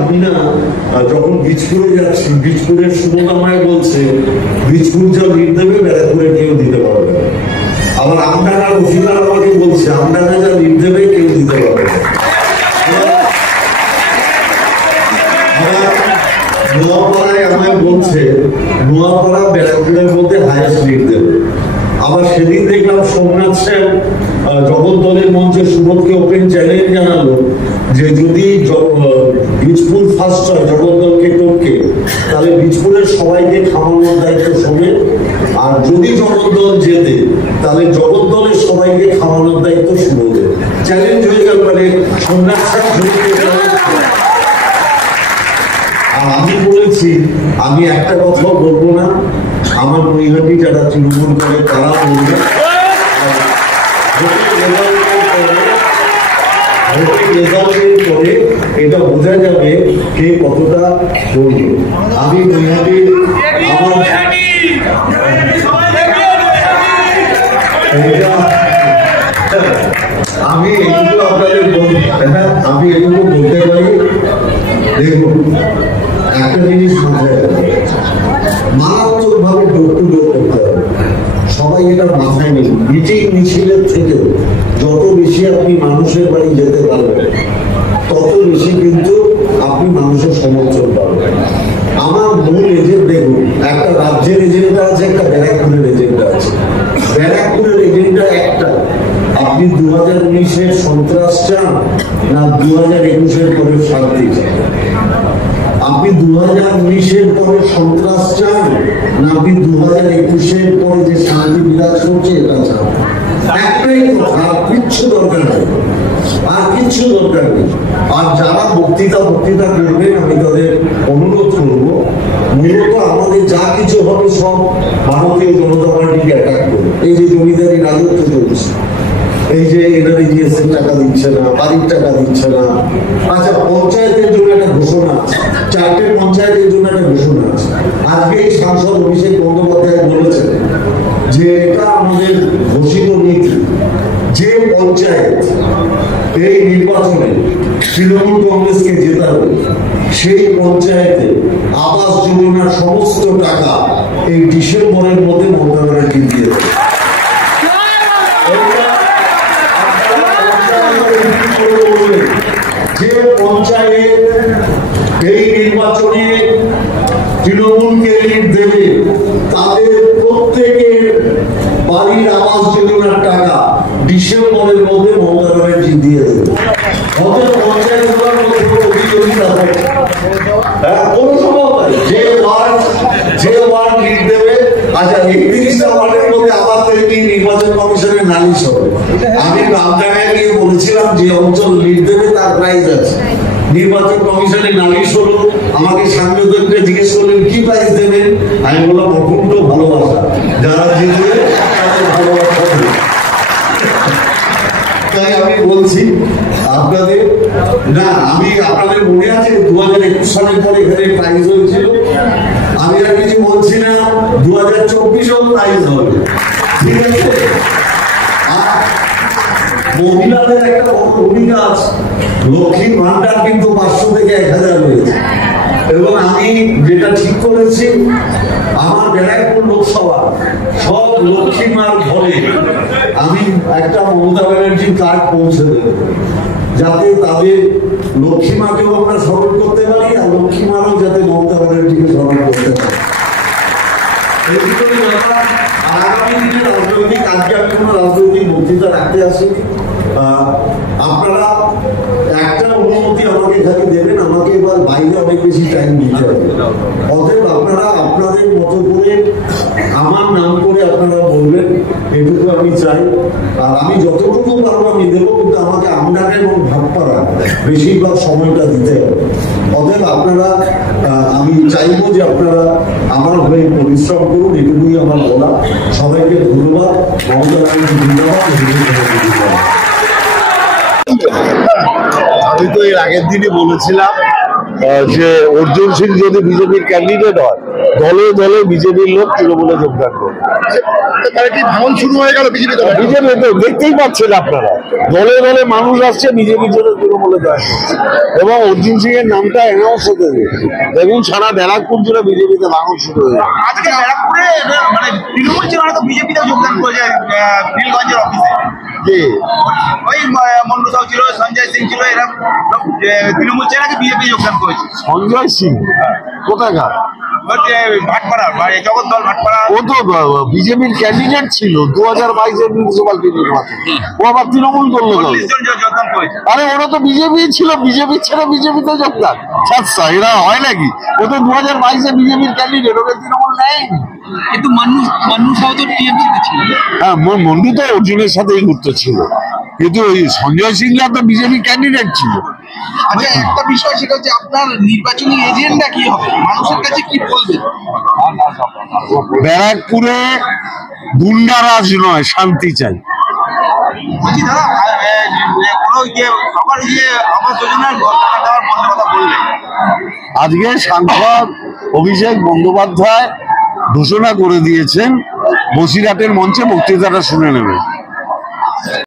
আমি না যখন বীজপুরে যাচ্ছি, বীজপুরের শুভকামায় বলছে বীজপুর যা লিড দেবে ব্যারাকপুরে কেউ দিতে পারবে না। আবার আমডাঙ্গার অফিসার আমাকে বলছে আমডাঙ্গা যা লিড দেবে কেউ দিতে পারবে না। নোয়াপাড়ায় আমায় বলছে নোয়াপাড়া ব্যারাকপুরের মধ্যে হাইয়েস্ট লিড দেবে। আবার সেদিন দেখলাম সোমনাথ সেন জগদ্দলের মঞ্চে সুবোধকে ওপেন চ্যালেঞ্জ জানালো যে যদি বীজপুর ফার্স্ট হয় জগদ্দলকে টপকে, তাহলে বীজপুরের সবাইকে খাওয়ানোর দায়িত্ব শোনে, আর যদি জগদ্দল জেতে তাহলে জগদ্দলের সবাইকে খাওয়ানোর দায়িত্ব সুবোধের। চ্যালেঞ্জ হয়ে গেল, মানে সোমনাথ সেন। আর আমি বলেছি আমি একটা কথা বলবো না, আমার নৈহাটি যারা তৃণমূল করে তারা বলবে, করে এটা বোঝা যাবে কে কতটা করবে। আমি নৈহাটি আমি এগুলো আপনাদের আমি এগুলো বলতে পারি। দেখুন একটা জিনিস মাথায় মারাত্মক ভাবে ডোর টু ডোর করতে হবে, সবাই এটা মাথায় নেই। মিটিং মিছিলের থেকে যত বেশি আপনি মানুষের বাড়ি যেতে পারবেন তত বেশি কিন্তু আপনি মানুষের সমর্থন পাবেন। আমার মূল এজেন্ট দেখুন, একটা রাজ্যের এজেন্ডা আছে, একটা ব্যারাকপুরের এজেন্ডা আছে। ব্যারাকপুরের এজেন্ডা একটা, আপনি 2019-এর সন্ত্রাস চান না 2021-এর পরে শান্তি চান? আপনি 2019-এর পরে সন্ত্রাস চান না আপনি 2021-এর পরে যে শান্তি বিরাজ করছে এটা চান? একটাই কথা, আর কিচ্ছু দরকার নেই, আর কিচ্ছু দরকার নেই। আর যারা বক্তৃতা করবেন আমি তাদের অনুরোধ করবো, মূলত আমাদের যা কিছু হবে সব ভারতীয় জনতা পার্টিকে অ্যাটাক করবে। এই যে জমিদারি রাজত্ব চলছে, এই যে এনআরজিএস এর টাকা দিচ্ছে না, বাড়ির টাকা দিচ্ছে না। আচ্ছা, পঞ্চায়েতের জন্য একটা ঘোষণা আছে, 4টে পঞ্চায়েতের জন্য একটা ঘোষণা আছে। আজকে এই সাংসদ অভিষেক বন্দ্যোপাধ্যায় বলেছেন যে এটা আমাদের ঘোষিত নীতি, যে পঞ্চায়েত এই নির্বাচনে তৃণমূল কংগ্রেসকে জেতাবে সেই পঞ্চায়েতে আবাস যোজনার সমস্ত টাকা এই ডিসেম্বরের মধ্যে মমতা ব্যানার্জি দিয়ে দেবে। যে পঞ্চায়েত এই নির্বাচনে তৃণমূলকে লিড দেবে তাদের প্রত্যেকের বাড়ির আবাস যোজনার টাকা ডিসেম্বরের মধ্যে মমতা ব্যানার্জি দিয়ে দেবে। অতএব পঞ্চায়েতগুলোর মধ্যে প্রতিযোগিতা হবে, কোনো সময় যে ওয়ার্ড লিড দেবে। আচ্ছা, 31টা ওয়ার্ডের মধ্যে আবার নির্বাচন কমিশনের নালিশ হবে। আমি রামডাঙ্গায় গিয়ে বলেছিলাম যে অঞ্চল লিড দেবে তার প্রাইজ আছে, নির্বাচন কমিশনে নালিশ হলো। আমাকে সাংবাদিকরা জিজ্ঞেস করলেন কি প্রাইজ দেবেন, আমি বললাম অকুণ্ঠ ভালোবাসা, যারা জিতবে তাদের ভালোবাসা দেবে। তাই আমি বলছি আপনাদের, না আমি আপনাদের মনে আছে 2021 সালের পরে এখানে প্রাইজ হয়েছিল, আমি আর কিছু বলছি না, 2024-এও প্রাইজ হবে, ঠিক আছে? আর মহিলাদের একটা বড় ভূমিকা আছে, লক্ষ্মীর ভান্ডার কিন্তু 500 থেকে 1000 হয়েছে। এবং আমি যেটা ঠিক করেছি, আমার ব্যারাকপুর লোকসভা সব লক্ষ্মী মার ঘরে আমি একটা মমতা ব্যানার্জির কার্ড পৌঁছে দেব, যাতে তাদের লক্ষ্মী মাকেও আমরা স্মরণ করতে পারি আর লক্ষ্মী মারও যাতে মমতা ব্যানার্জিকে স্মরণ করতে পারি। আর আগামী দিনে রাজনৈতিক, আজকে আমি কোনো রাজনৈতিক বক্তৃতা রাখতে আসিনি। আপনারা একটা অনুমতি আমাকে খালি দেবেন, আমাকে এবার বাইরে অনেক বেশি টাইম দিতে হবে। অতএব আপনারা আপনাদের মতো করে আমার নাম করে আপনারা বলবেন, এটুকু আমি চাই। আর আমি যতটুকু পারবো আমি দেবো, কিন্তু আমাকে আমডাঙ্গা এবং ভাবপাড়া বেশিরভাগ সময়টা দিতে হবে। অতএব আপনারা, আমি চাইবো যে আপনারা আমার হয়ে পরিশ্রম করুন, এটুকুই আমার বলা। সবাইকে ধন্যবাদ। মমতা ব্যানার্জি ধন্যবাদ। আমি তো এর আগের দিনই বলেছিলাম যে অর্জুন সিং যদি বিজেপির ক্যান্ডিডেট হয়, দলে দলে বিজেপির লোক তৃণমূলে যোগদান করবে। তাহলে কি ভাঙন শুরু হয়ে গেল বিজেপি দল? বিজেপি তো দেখতেই পাচ্ছেন আপনারা, দলে দলে মানুষ আসছে বিজেপির জন্য তৃণমূলে জয় করছে এবং অর্জুন সিং এর নামটা অ্যানাউন্স হতে দেখুন সারা ব্যারাকপুর জুড়ে বিজেপিতে ভাঙন শুরু হয়ে যাবে। আজকে ব্যারাকপুরে মানে তৃণমূল ছিল হয়তো বিজেপিতে যোগদান করেছে নীলগঞ্জের অফিসে। যে ওই মন্ডু সাউ ছিল, সঞ্জয় সিং ছিল, এরা তৃণমূল ছেড়ে নাকি বিজেপি যোগদান করেছে। সঞ্জয় সিং কোথাকার? ভাটপাড়া জগদ্দল ভাটপাড়া। ও তো বিজেপির ক্যান্ডিডেট ছিল 2022-এর মিউনিসিপালিটি নির্বাচনে, ও আবার তৃণমূল করলো। 40 জন যোগদান করেছে। আরে ওরা তো বিজেপি ছিল, বিজেপি ছেড়ে বিজেপিতে যোগদান। আচ্ছা এরা হয় নাকি? ও তো 2022-এ বিজেপির ক্যান্ডিডেট, ওকে তৃণমূল নেয়নি। কিন্তু মান্নু সাউ তো টিএমসিতে ছিল। হ্যাঁ মন্ডু তো অর্জুনের সাথেই ঘুরতে ছিল, কিন্তু ওই সঞ্জয় সিংরা তো বিজেপি ক্যান্ডিডেট ছিল। আচ্ছা একটা বিষয়, সেটা হচ্ছে আপনার নির্বাচনী এজেন্ডা কি হবে, মানুষের কাছে কি বলবেন? ব্যারাকপুরে গুন্ডারাজ নয়, শান্তি চাই। বলছি দাদা, কোনো সবার আবাস যোজনার টাকা দেওয়ার বন্ধ কথা বললেন। আজকে সাংসদ অভিষেক বন্দ্যোপাধ্যায় ঘোষণা করে দিয়েছেন, বসিরহাটের মঞ্চে বক্তৃতাটা শুনে নেবেন।